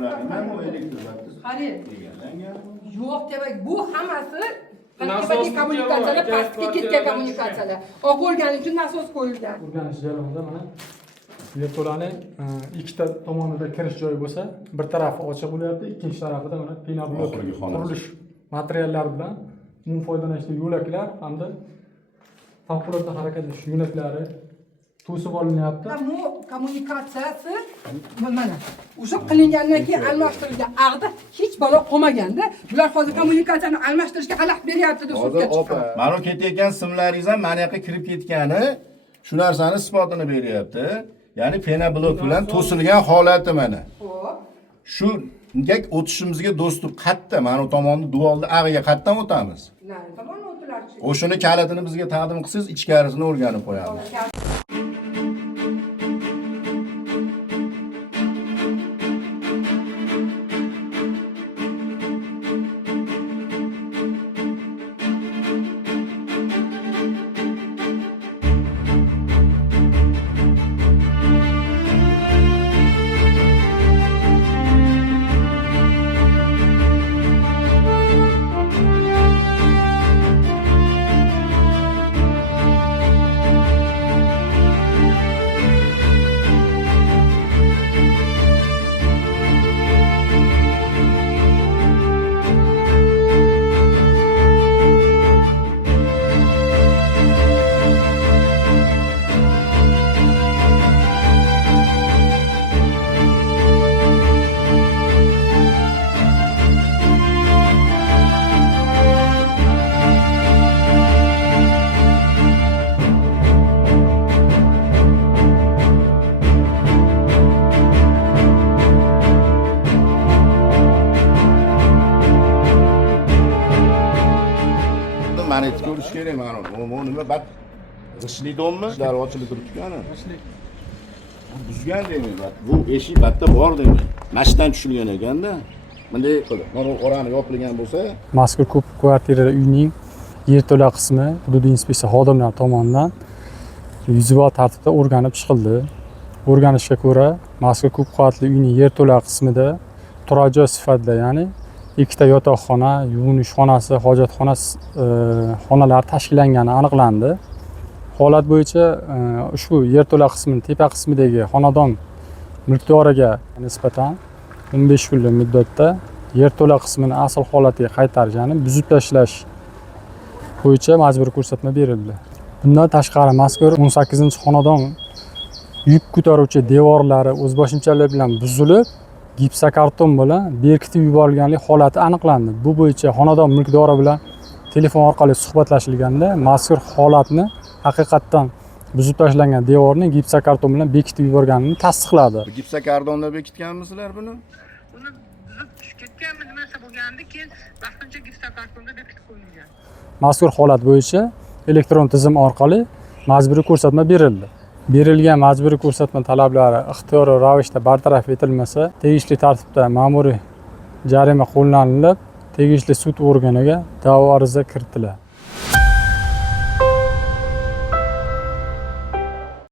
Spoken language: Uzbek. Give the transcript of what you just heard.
Nima bu elektr Qarang. Yo'q, demak bu hammasi tarkibdagi kommunikatsiyalar, pastga ketgan kommunikatsiyalar. Oq bo'lgani uchun nasos qo'yilgan. O'rganish jarayonida mana yerto'laning ikkita tomonida kirish joyi bo'lsa, bir tarafi ochiq bo'lyapti, ikkinchi tarafida mana penoblok qurilish materiallari bilan umumiy foydalanishli yo'laklar hamda favqulodda harakatlanish yo'laklari to'sib olinyapti. Bu kommunikatsiyasi mana o'sha qilingandan keyin almashtirilgan. Ag'da hech balo qolmaganda, bular hozir kommunikatsiyani almashtirishga xalaqit beryapti deb sudga chiqdi. Mana ketayotgan simlaringiz ham mana yoqqa kirib ketgani shu narsani isbotini beryapti. Ya'ni penoblok bilan to'silgan holati mana. Xo'p. Shunga o'tishimizga do'stlik qayerda? Mana bu tomonda duolda ag'iga qayerdan o'tamiz? Nari tomon o'tilarchi. O'shuni kalitini bizga taqdim qilsangiz, ichkarisini o'rganib qo'yamiz. Mana etib ko'rish kerak mana. Bu nima bak g'ishli dommi? Ishlar ochilib turibdi-ku. Buzgan demayman. Bu eshik batta bor demayman. Mashdan tushilgan ekanda. Bunday qilib, mana orani yopilgan bo'lsa, mazkur ko'p kvartira uyning yerto'la qismi hududiy inspeksiya xodimlari tomonidan vizual tartibda o'rganib chiqildi. O'rganishga ko'ra, mazkur ko'p qavatli uyning yerto'la qismida turar joy sifatida, ya'ni ikkita yotoqxona, yuvinish xonasi, hojatxona xonalari tashkillangani aniqlandi. Holat bo'yicha ushbu yerto'la qismining tepa qismidagi xonadon mulkdoriga nisbatan 15 kunlik muddatda yerto'la qismini asl holatiga qaytarish, ya'ni buzib tashlash bo'yicha majburiy ko'rsatma berildi. Bundan tashqari mazkur 18-xonadon yuk ko'taruvchi devorlari o'zboshimchalik bilan buzilib, gipsokarton bilan berkitib yuborilganlik holati aniqlandi. Bu bo'yicha xonadon mulkdori bilan telefon orqali suhbatlashilganda mazkur holatni haqiqatdan buzib tashlangan devorni gipsokarton bilan bekitib yuborganini tasdiqladi. Gipsokardonda bekitganmisizlar buni? Buni buzib tushib ketganmi nimasi bo'lganda keyin vaqtincha gipsokartonda bekitib qo'yilgan. Mazkur holat bo'yicha elektron tizim orqali majburiy ko'rsatma berildi. Berilgan majburiy ko'rsatma talablari ixtiyoriy ravishda bartaraf etilmasa, tegishli tartibda ma'muriy jarima qo'llanilib, tegishli sud organiga da'vo ariza kiritiladi.